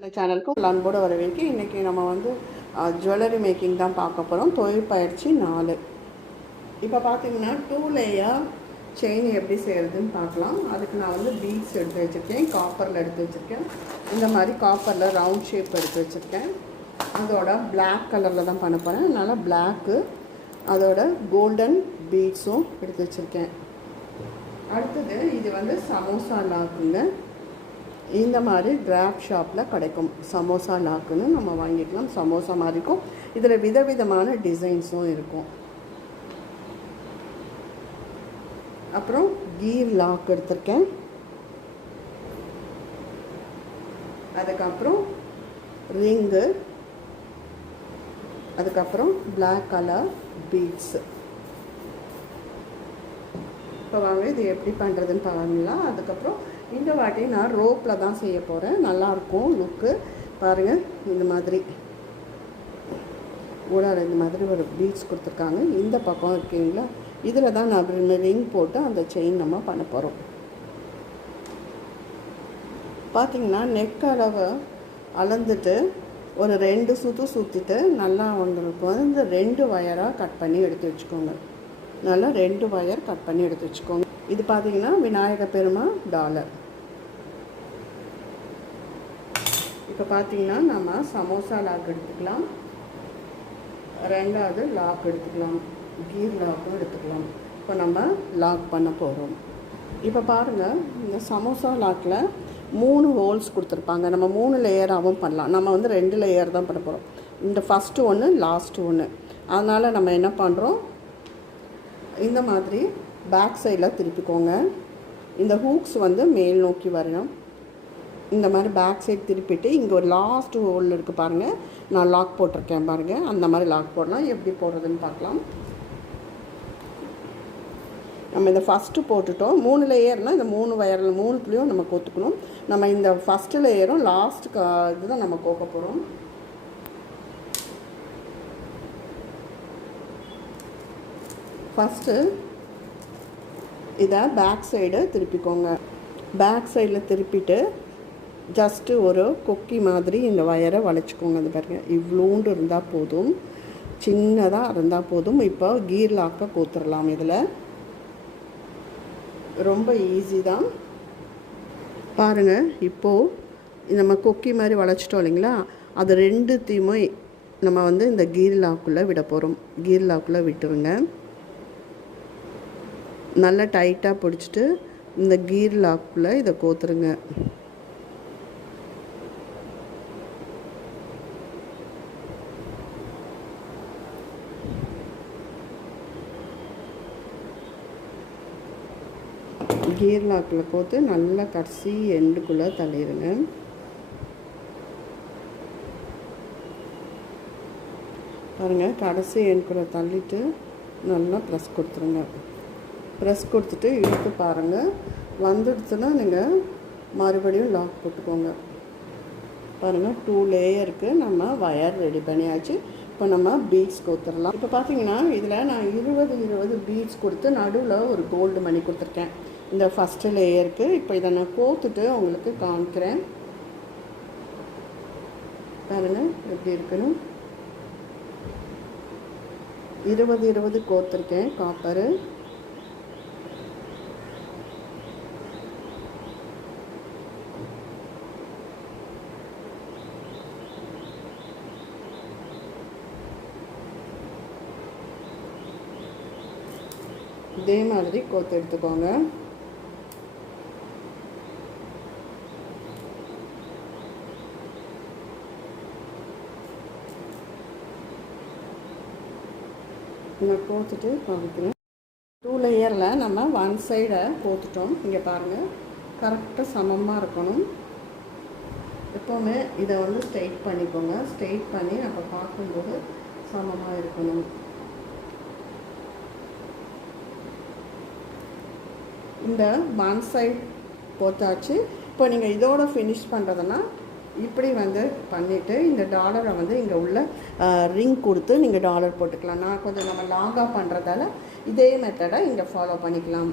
இந்த சேனலுக்கும் அன்போடு வரவேற்கு இன்றைக்கி நம்ம வந்து ஜுவல்லரி மேக்கிங் தான் பார்க்க போகிறோம் தொழில் பயிற்சி நாலு. இப்போ பார்த்தீங்கன்னா டூ லேயர் செயின் எப்படி செய்கிறதுன்னு பார்க்கலாம். அதுக்கு நான் வந்து பீட்ஸ் எடுத்து வச்சுருக்கேன் காப்பரில் எடுத்து வச்சுருக்கேன். இந்த மாதிரி காப்பரில் ரவுண்ட் ஷேப் எடுத்து வச்சுருக்கேன். அதோட பிளாக் கலரில் தான் பண்ண போகிறேன் அதனால் பிளாக்கு அதோட கோல்டன் பீட்ஸும் எடுத்து வச்சுருக்கேன். அடுத்தது இது வந்து சமோசா லாக்குங்க இந்த மாதிரி கிராஃப்ட் ஷாப்பில் கிடைக்கும். சமோசா லாக்குன்னு நம்ம வாங்கிக்கலாம். சமோசா மாதிரி இருக்கும். இதில் விதவிதமான டிசைன்ஸும் இருக்கும். அப்புறம் கீர் லாக் எடுத்திருக்கேன். அதுக்கப்புறம் ரிங்கு அதுக்கப்புறம் பிளாக் கலர் பீட்ஸு இப்போ வாங்க இது எப்படி பண்ணுறதுன்னு பார்க்கலாம் அதுக்கப்புறம் இந்த வாட்டி நான் ரோப்பில் தான் செய்ய போகிறேன் நல்லாயிருக்கும் லுக்கு பாருங்கள் இந்த மாதிரி. ஊடால இந்த மாதிரி ஒரு பீட்ஸ் கொடுத்துருக்காங்க. இந்த பக்கம் இருக்கீங்களா? இதில் தான் நான் ரிங் போட்டு அந்த செயின் நம்ம பண்ண போகிறோம் பார்த்தீங்கன்னா நெக் அளவை அளந்துட்டு ஒரு ரெண்டு சுற்று சுற்றிட்டு நல்லா உங்களுக்கு வந்து ரெண்டு வயராக கட் பண்ணி எடுத்து வச்சுக்கோங்க. நல்லா ரெண்டு ஒயர் கட் பண்ணி எடுத்து வச்சுக்கோங்க. இது பார்த்தீங்கன்னா விநாயக பெருமா டாலர். இப்போ பார்த்தீங்கன்னா நம்ம சமோசா லாக் எடுத்துக்கலாம். ரெண்டாவது லாக் எடுத்துக்கலாம். கீர் லாக்கும் எடுத்துக்கலாம். இப்போ நம்ம லாக் பண்ண போகிறோம் இப்போ பாருங்கள் இந்த சமோசா லாக்கில் மூணு ஹோல்ஸ் கொடுத்துருப்பாங்க. நம்ம மூணு லேயராகவும் பண்ணலாம். நம்ம வந்து ரெண்டு லேயர் தான் பண்ண போகிறோம் இந்த ஃபஸ்ட்டு ஒன்று லாஸ்ட்டு ஒன்று அதனால் நம்ம என்ன பண்ணுறோம் இந்த மாதிரி பேக் சைடில் திருப்பிக்கோங்க. இந்த ஹூக்ஸ் வந்து மேல் நோக்கி வரணும். இந்த மாதிரி பேக் சைட் திருப்பிட்டு இங்கே ஒரு லாஸ்ட் ஹோல் இருக்குது பாருங்கள் நான் லாக் போட்டிருக்கேன் பாருங்கள் அந்த மாதிரி லாக் போடலாம் எப்படி போடுறதுன்னு பார்க்கலாம். நம்ம இந்த ஃபஸ்ட்டு போட்டுட்டோம். மூணு லேயர்னால் இந்த மூணு வயரில் மூணுத்துலேயும் நம்ம கோத்துக்கணும். நம்ம இந்த ஃபஸ்ட்டு லேயரும் லாஸ்ட் இதுதான் நம்ம கோக்க போகிறோம் ஃபஸ்ட்டு இதை பேக் சைடு திருப்பிக்கோங்க. பேக் சைடில் திருப்பிட்டு ஜஸ்ட்டு ஒரு கொக்கி மாதிரி இந்த வயரை வளைச்சிக்கோங்க அது பாருங்க. இவ்வளோண்டு இருந்தால் போதும். சின்னதாக இருந்தால் போதும். இப்போ கீர் லாக்கை கோத்துடலாம் இதில். ரொம்ப ஈஸி தான். பாருங்கள் இப்போது நம்ம கொக்கி மாதிரி வளைச்சிட்டோம் இல்லைங்களா? அது ரெண்டுத்தையுமே நம்ம வந்து இந்த கீர் லாக்குள்ளே விட போகிறோம் கீர் லாக்குள்ளே விட்டுருங்க. நல்லா டைட்டாக பிடிச்சிட்டு இந்த கீர் லாக்குள்ளே இதை கோத்துருங்க. கீர் லாக்கில் கோத்து நல்லா கடைசி எண்டுக்குள்ளே தள்ளிடுங்க பாருங்கள் கடைசி எண்டுக்குள்ளே தள்ளிட்டு நல்லா ப்ரெஸ் கொடுத்துருங்க. ப்ரெஸ் கொடுத்துட்டு இழுத்து பாருங்கள் வந்துடுச்சுன்னா நீங்கள் மறுபடியும் லாக் போட்டுக்கோங்க. பாருங்கள் டூ லேயருக்கு நம்ம வயர் ரெடி பண்ணியாச்சு. இப்போ நம்ம பீட்ஸ் கொடுத்துடலாம் இப்போ பார்த்தீங்கன்னா இதில் நான் இருபது இருபது பீட்ஸ் கொடுத்து நடுவில் ஒரு கோல்டு மணி கொடுத்துருக்கேன். இந்த ஃபஸ்ட்டு லேயருக்கு இப்போ இதை நான் கோத்துட்டு உங்களுக்கு காமிக்கிறேன். பாருங்கள் எப்படி இருக்கணும் இருபது இருபது கோர்த்துருக்கேன் காப்பரு இதே மாதிரி கோத்து எடுத்துக்கோங்க. நான் கோத்துட்டு காமிக்கிறேன் டூ லேயரில் நம்ம ஒன் சைடை கோத்துட்டோம். இங்கே பாருங்கள் கரெக்டாக சமமாக இருக்கணும். எப்போவுமே இதை வந்து ஸ்ட்ரெயிட் பண்ணிக்கோங்க. ஸ்ட்ரெயிட் பண்ணி நம்ம பார்க்கும்போது சமமாக இருக்கணும். இந்த பான்சைட் போத்தாச்சு இப்போ நீங்கள் இதோட ஃபினிஷ் பண்ணுறதுன்னா இப்படி வந்து பண்ணிவிட்டு இந்த டாலரை வந்து இங்கே உள்ள ரிங் கொடுத்து நீங்கள் டாலர் போட்டுக்கலாம். நான் கொஞ்சம் நம்ம லாங்காக பண்ணுறதால இதே மெத்தடை இங்கே ஃபாலோ பண்ணிக்கலாம்.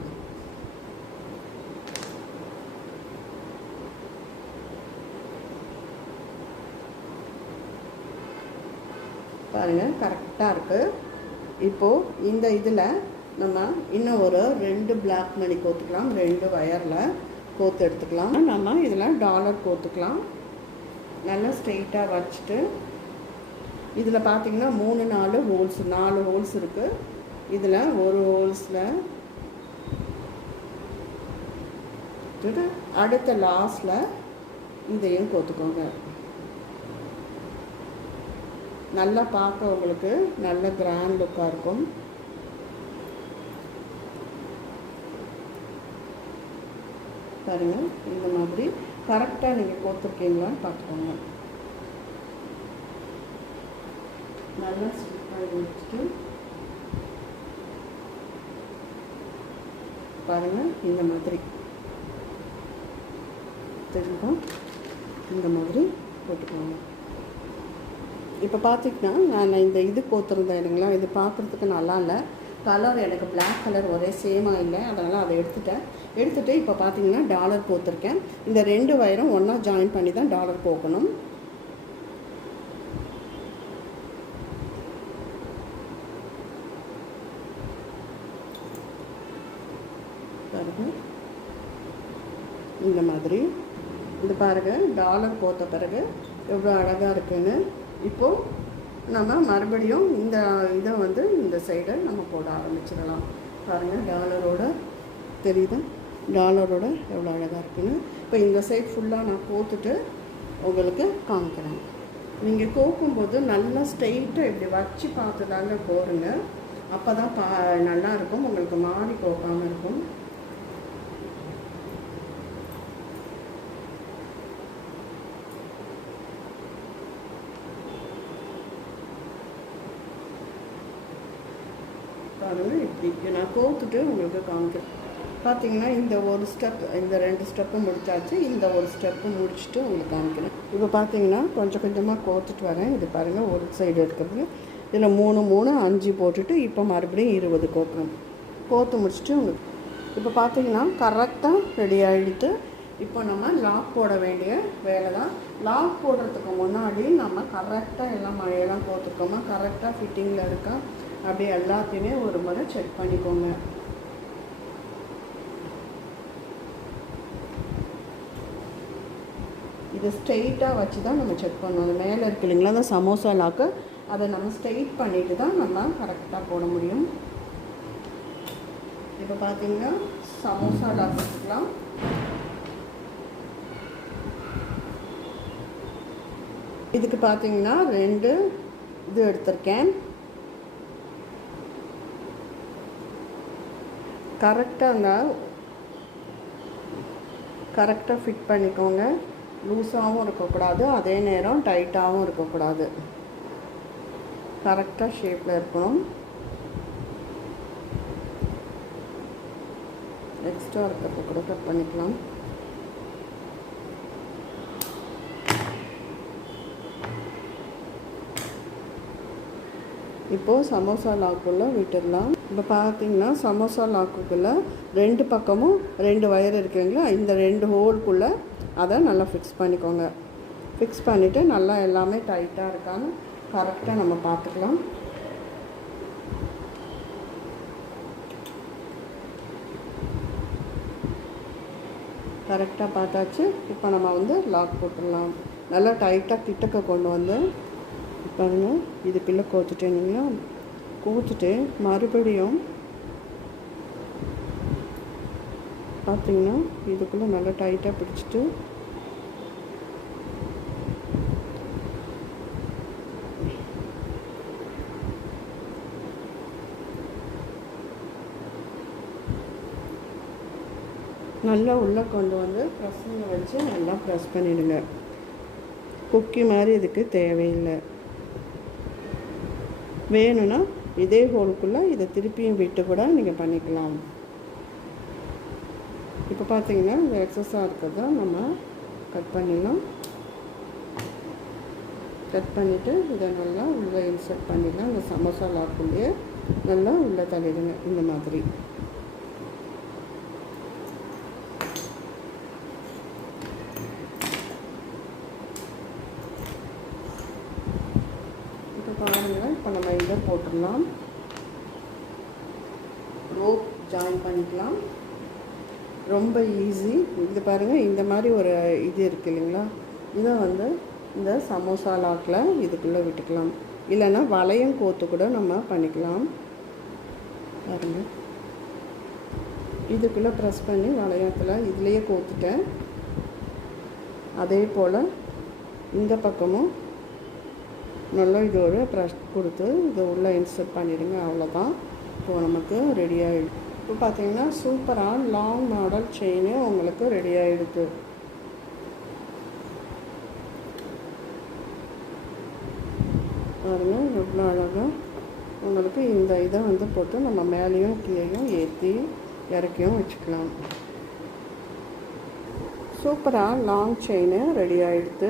பாருங்கள் கரெக்டாக இருக்குது இப்போது இந்த இதில் நம்ம இன்னும் ஒரு ரெண்டு பிளாக் மணி கோத்துக்கலாம் ரெண்டு வயரில் கோத்து எடுத்துக்கலாம். நம்ம இதில் டாலர் கோத்துக்கலாம். நல்லா ஸ்ட்ரெயிட்டாக வச்சுட்டு இதில் பார்த்தீங்கன்னா மூணு நாலு ஹோல்ஸ் நாலு ஹோல்ஸ் இருக்குது இதில் ஒரு ஹோல்ஸில் அடுத்த லாஸ்டில் இதையும் கோத்துக்கோங்க. நல்லா பார்க்க உங்களுக்கு நல்ல கிராண்ட் லுக்காக இருக்கும். பாருங்கள் இந்த மாதிரி கரெக்டாக நீங்கள் கோத்துருக்கீங்களான்னு பார்த்துக்கோங்க. நல்லா ஸ்டிக் பண்ணி வச்சுட்டு பாருங்கள் இந்த மாதிரி. தெரியும் இந்த மாதிரி போட்டுக்கோங்க. இப்போ பார்த்திங்கன்னா நான் இந்த இது கோத்துருந்தேன் இல்லைங்களா இது பார்க்குறதுக்கு நல்லா இல்லை. கலர் எனக்கு பிளாக் கலர் ஒரே சேமாக இல்லை. அதனால் அதை எடுத்துட்டேன். எடுத்துகிட்டு இப்போ பார்த்தீங்கன்னா டாலர் கோத்துருக்கேன் இந்த ரெண்டு வயரும் ஒன்றா ஜாயின் பண்ணி தான் டாலர் கோக்கணும் இந்த மாதிரி. இது பாருங்கள் டாலர் போத்த பிறகு எவ்வளோ அழகாக இருக்குன்னு. இப்போது நம்ம மறுபடியும் இந்த இதை வந்து இந்த சைடை நம்ம போட ஆரம்பிச்சிடலாம். பாருங்கள் டாலரோட தெரியுதா? டாலரோட எவ்வளோ அழகாக இருக்குன்னு. இப்போ இந்த சைட் ஃபுல்லாக நான் கோத்துட்டு உங்களுக்கு காமிக்கிறேன். நீங்கள் கோக்கும்போது நல்லா ஸ்ட்ரெயிட்டாக இப்படி வச்சு பார்த்து தாங்க கோருங்க. அப்போ தான் பா நல்லாயிருக்கும் உங்களுக்கு மாறி கோக்காமல் இருக்கும். பாருங்கள் இப்படி. நான் கோத்துட்டு உங்களுக்கு காமிக்கிறேன் பார்த்தீங்கன்னா இந்த ஒரு ஸ்டெப் இந்த ரெண்டு ஸ்டெப்பும் முடித்தாச்சு இந்த ஒரு ஸ்டெப்பு முடிச்சுட்டு உங்களுக்கு காமிக்கிறேன். இப்போ பார்த்தீங்கன்னா கொஞ்சம் கொஞ்சமாக கோத்துட்டு வரேன். இது பாருங்கள் ஒரு சைடு எடுக்கிறது இதில் மூணு மூணு அஞ்சு போட்டுட்டு இப்போ மறுபடியும் இருபது கோக்கணும். கோத்து முடிச்சுட்டு உங்களுக்கு. இப்போ பார்த்தீங்கன்னா கரெக்டாக ரெடி ஆகிடுத்து இப்போ நம்ம லாக் போட வேண்டிய வேலை தான். லாக் போடுறதுக்கு முன்னாடி நம்ம கரெக்டாக எல்லாம் மழையெல்லாம் போட்டுருக்கோமா கரெக்டாக ஃபிட்டிங்கில் இருக்கா? அப்படி எல்லாத்தையுமே ஒரு முறை செக் பண்ணிக்கோங்க. இது ஸ்ட்ரெயிட்டாக வச்சு தான் நம்ம செக் பண்ணணும். மேலே இருக்கு இல்லைங்களா அந்த சமோசா லாக்கு அதை நம்ம ஸ்ட்ரெயிட் பண்ணிட்டு தான் நம்ம கரெக்டாக போட முடியும். இப்போ பார்த்தீங்கன்னா சமோசா லாக் வச்சுக்கலாம். இதுக்கு பார்த்தீங்கன்னா ரெண்டு இது எடுத்திருக்கேன். கரெக்டாக அந்த கரெக்டாக ஃபிட் பண்ணிக்கோங்க. லூஸாகவும் இருக்கக்கூடாது. அதே நேரம் டைட்டாகவும் இருக்கக்கூடாது. கரெக்டாக ஷேப்பில் இருக்கணும். எக்ஸ்ட்ரா இருக்கிறத கூட கட் பண்ணிக்கலாம். இப்போது சமோசா லாக்குள்ளே விட்டுடலாம். இப்போ பார்த்தீங்கன்னா சமோசா லாக்குக்குள்ளே ரெண்டு பக்கமும் ரெண்டு வயர் இருக்குங்களா? இந்த ரெண்டு ஹோல்குள்ளே அதை நல்லா ஃபிக்ஸ் பண்ணிக்கோங்க. ஃபிக்ஸ் பண்ணிவிட்டு நல்லா எல்லாமே டைட்டாக இருக்கான்னு கரெக்டாக நம்ம பார்த்துக்கலாம். கரெக்டாக பார்த்தாச்சு. இப்போ நம்ம வந்து லாக் போட்டுடலாம். நல்லா டைட்டாக கிட்டக்க கொண்டு வந்து பாருங்க. இதுக்குள்ளே இல்லையா கோத்துட்டு மறுபடியும் பார்த்தீங்கன்னா இதுக்குள்ளே நல்லா டைட்டாக பிடிச்சிட்டு நல்லா உள்ளே கொண்டு வந்து ப்ரெஸ்ஸில் வச்சு நல்லா ப்ரெஸ் பண்ணிவிடுங்க குக்கி மாதிரி இதுக்கு தேவையில்லை. வேணும்னா இதே ஹோலுக்குள்ளே இதை திருப்பியும் விட்டு கூட நீங்கள் பண்ணிக்கலாம். இப்போ பார்த்தீங்கன்னா இந்த எக்ஸஸாக இருக்கிறத நம்ம கட் பண்ணிடலாம். கட் பண்ணிவிட்டு இதை நல்லா உள்ளே இன்சர்ட் பண்ணிடலாம். இந்த சமோசா லாக்குள்ளேயே நல்லா உள்ளே தள்ளிடுங்க. இந்த மாதிரி. பாருங்கள் இப்போ நம்ம இதை போட்டுடலாம். ரோப் ஜாயின் பண்ணிக்கலாம். ரொம்ப ஈஸி. இது பாருங்கள் இந்த மாதிரி ஒரு இது இருக்குது இல்லைங்களா? இதை வந்து இந்த சமோசா லாக்கில் இதுக்குள்ளே விட்டுக்கலாம். இல்லைன்னா வளையம் கோத்து கூட நம்ம பண்ணிக்கலாம். பாருங்க. இதுக்குள்ளே ப்ரெஸ் பண்ணி வளையத்தில் இதுலேயே கோத்துட்டேன். அதே போல் இந்த பக்கமும் நல்லா இது ஒரு ப்ரெஷ் கொடுத்து இதை உள்ளே இன்சர்ட் பண்ணிடுங்க அவ்வளோதான். இப்போது நமக்கு ரெடி ஆகிடும் இப்போ பார்த்தீங்கன்னா சூப்பராக லாங் மாடல் செயின் உங்களுக்கு ரெடி ஆகிடுது பாருங்கள் எவ்வளோ அழகாக உங்களுக்கு இந்த இதை வந்து போட்டு நம்ம மேலேயும் கீழேயும் ஏற்றி இறக்கியும் வச்சுக்கலாம். சூப்பராக லாங் செயின் ரெடி ஆகிடுது